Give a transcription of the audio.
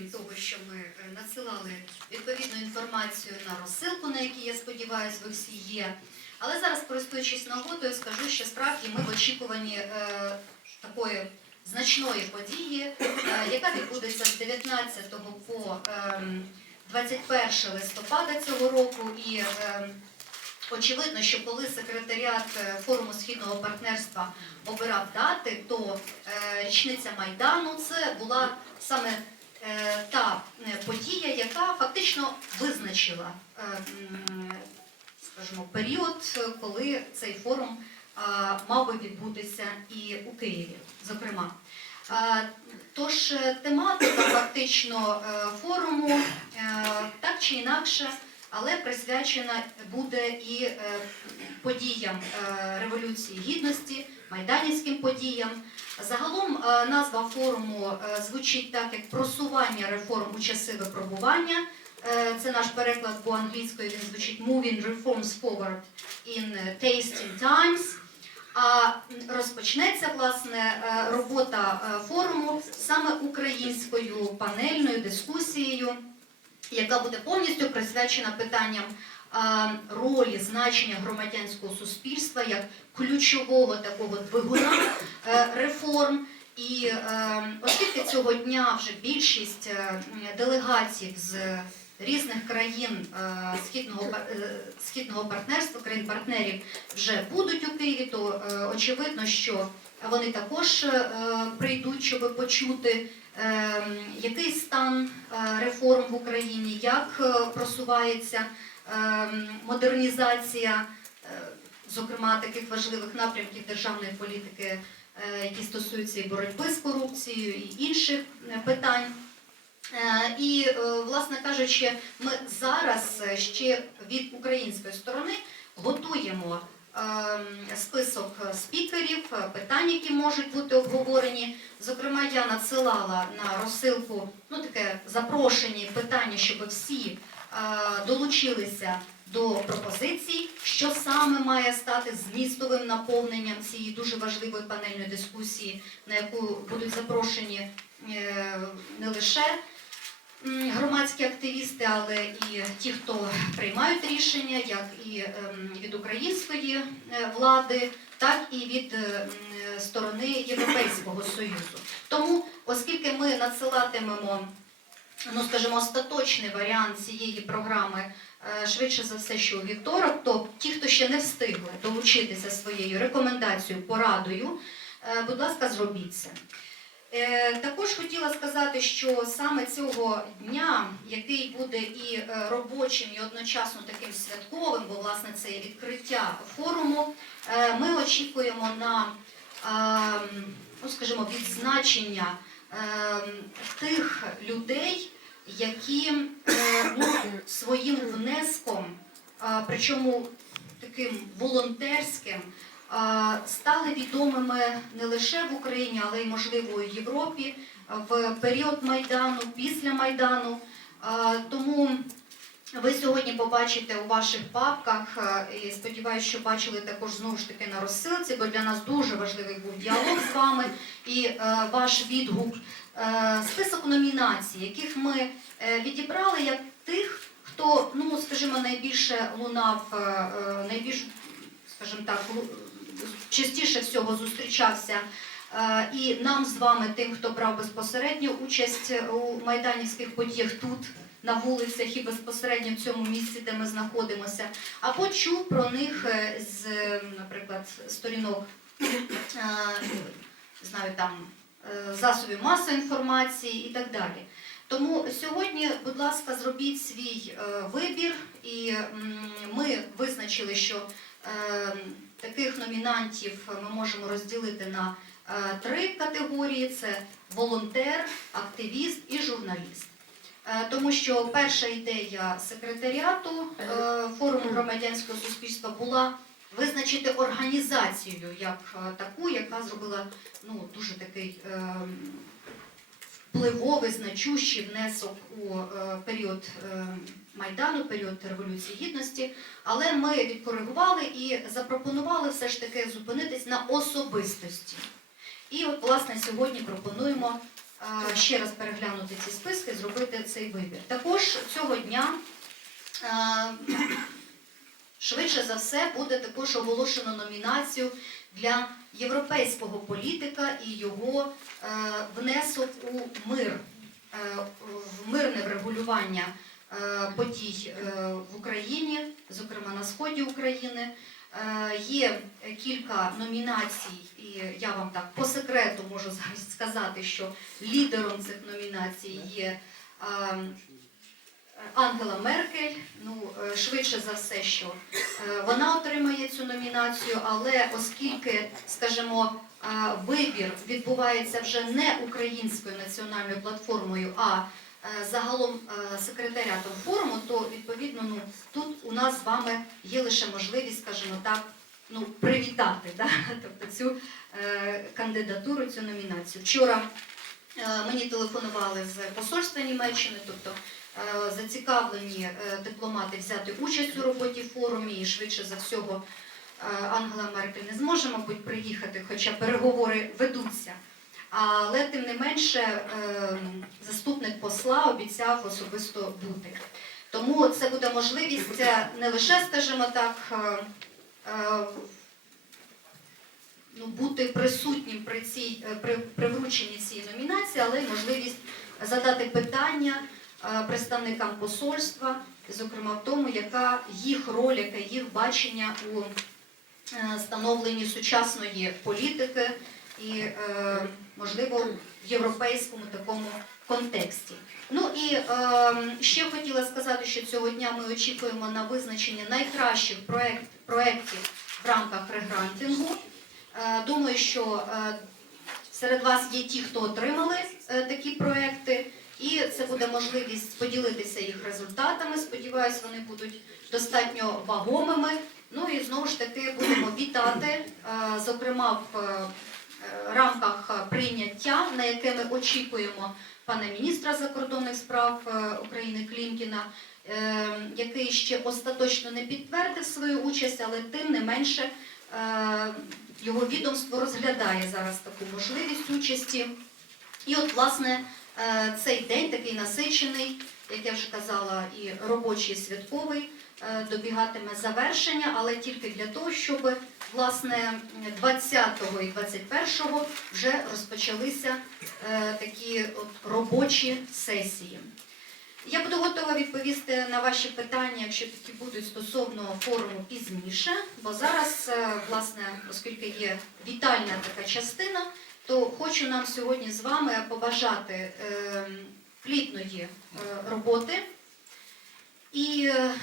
окрім того, що ми е, надсилали відповідну інформацію на розсилку, на якій я сподіваюся, ви всі є. Але зараз, користуючись нагодою, скажу, що справді ми в очікуванні е, такої значної події, е, яка відбудеться з 19 по ем, 21 листопада цього року. І ем, очевидно, що коли секретаріат е, форуму східного партнерства обирав дати, то е, річниця Майдану це була саме е, та е, подія, яка фактично визначила е, скажімо, період, е, коли цей форум е, мав би відбутися і у Києві, зокрема. Е, Тож е, тематика фактично е, форуму е, так чи інакше, але присвячена буде і е, подіям е, Революції Гідності, майданівським подіям. Загалом е, назва форуму е, звучить так, як просування реформ у часи випробування. Е, Це наш переклад, бо англійською він звучить Moving Reforms Forward in Tasting Times. А розпочнеться власне робота форуму саме українською панельною дискусією, яка буде повністю присвячена питанням ролі значення громадянського суспільства як ключового такого двигуна е, реформ. І е, оскільки цього дня вже більшість е, м, делегатів з різних країн східного, східного партнерства, країн-партнерів вже будуть у Києві, то очевидно, що вони також прийдуть, щоб почути, який стан реформ в Україні, як просувається модернізація, е, зокрема таких важливих напрямків державної політики, е, які стосуються і боротьби з корупцією, і інших е, питань. І, власне кажучи, ми зараз ще від української сторони готуємо ем, список спікерів, питань, які можуть бути обговорені. Зокрема, я надсилала на розсилку ну, таке запрошення, і питання, щоб всі долучилися до пропозицій, що саме має стати змістовим наповненням цієї дуже важливої панельної дискусії, на яку будуть запрошені е, не лише громадські активісти, але і ті, хто приймають рішення, як і ем, від української е, влади, так і від е, сторони Європейського Союзу. Тому, оскільки ми надсилатимемо, ну скажімо, остаточний варіант цієї програми. е, Швидше за все, що у вівторок, то ті, хто ще не встигли долучитися своєю рекомендацією, порадою, е, будь ласка, зробіть це. Е, Також хотіла сказати, що саме цього дня, який буде і робочим, і одночасно таким святковим, бо власне це є відкриття форуму, ми очікуємо на, ем, ну скажімо, відзначення тих людей, які е, ну, своїм внеском, е, причому таким волонтерським, стали відомими не лише в Україні, але й можливо в Європі в період Майдану, після Майдану. Тому ви сьогодні побачите у ваших папках, е, і сподіваюся, що бачили також знову ж таки на розсилці, бо для нас дуже важливий був діалог з вами і е, ваш відгук, Е, список номінацій, яких ми е, відібрали як тих, хто, ну скажімо, найбільше лунав, е, е, найбільш, скажімо так, частіше всього зустрічався. І нам з вами, тим, хто брав безпосередню участь у майданівських подіях тут, на вулицях і безпосередньо в цьому місці, де ми знаходимося, або чув про них е, з, наприклад, сторінок е, знаю, там, е, засобів масової інформації і так далі. Тому сьогодні, будь ласка, зробіть свій вибір, і ми визначили, що таких номінантів ми можемо розділити на три категорії: це волонтер, активіст і журналіст. Е, Тому що перша ідея секретаріату е, форуму громадянського суспільства була визначити організацію як е, таку, яка зробила ну, дуже такий впливовий, значущий внесок у період Майдану, період Революції Гідності. Але ми відкоригували і запропонували все ж таки зупинитись на особистості. І от, власне, сьогодні пропонуємо ще раз переглянути ці списки, зробити цей вибір. Також цього дня швидше за все буде також оголошено номінацію для європейського політика і його е, внесок у мир, е, в мирне врегулювання е, подій в Україні, зокрема на сході України. Е, Є кілька номінацій, і я вам так по секрету можу зараз сказати, що лідером цих номінацій є е, Ангела Меркель. Ну, е, швидше за все, що е, вона отримає цю номінацію, але оскільки, скажімо, вибір відбувається вже не українською національною платформою, а загалом секретаріатом форуму, то відповідно ну, у нас з вами є лише можливість, скажімо так, ну, привітати да? тобто цю е, кандидатуру, цю номінацію. Вчора е, мені телефонували з посольства Німеччини, тобто е, зацікавлені е, дипломати взяти участь у роботі форумі і швидше за всього е, Ангела Меркель не зможе, мабуть, приїхати, хоча переговори ведуться. Але тим не менше е, заступник посла обіцяв особисто бути. Тому це буде можливість е, не лише, скажімо так, е, е, ну, бути присутнім при, цій, при, при врученні цієї номінації, але й можливість задати питання представникам посольства, зокрема в тому, яка їх роль, яке їх бачення у становленні сучасної політики і, можливо, в європейському такому контексті. Ну і е, ще хотіла сказати, що цього дня ми очікуємо на визначення найкращих проект, проєктів в рамках регрантингу. Е, думаю, що е, серед вас є ті, хто отримали е, такі проекти, і це буде можливість поділитися їх результатами. Сподіваюсь, вони будуть достатньо вагомими. Ну і знову ж таки будемо вітати, е, зокрема в е, рамках е, прийняття, на яке ми очікуємо пана міністра закордонних справ е, України Клімкіна, е, який ще остаточно не підтвердив свою участь, але тим не менше е, його відомство розглядає зараз таку можливість участі. І от, власне, е, цей день такий насичений, як я вже казала, і робочий, і святковий, е, добігатиме завершення, але тільки для того, щоб власне 20-го і 21-го вже розпочалися е, такі от робочі сесії. Я буду готова відповісти на ваші питання, якщо такі будуть стосовно форуму пізніше, бо зараз, е, власне, оскільки є вітальна така частина, то хочу нам сьогодні з вами побажати е, плідної е, роботи і е,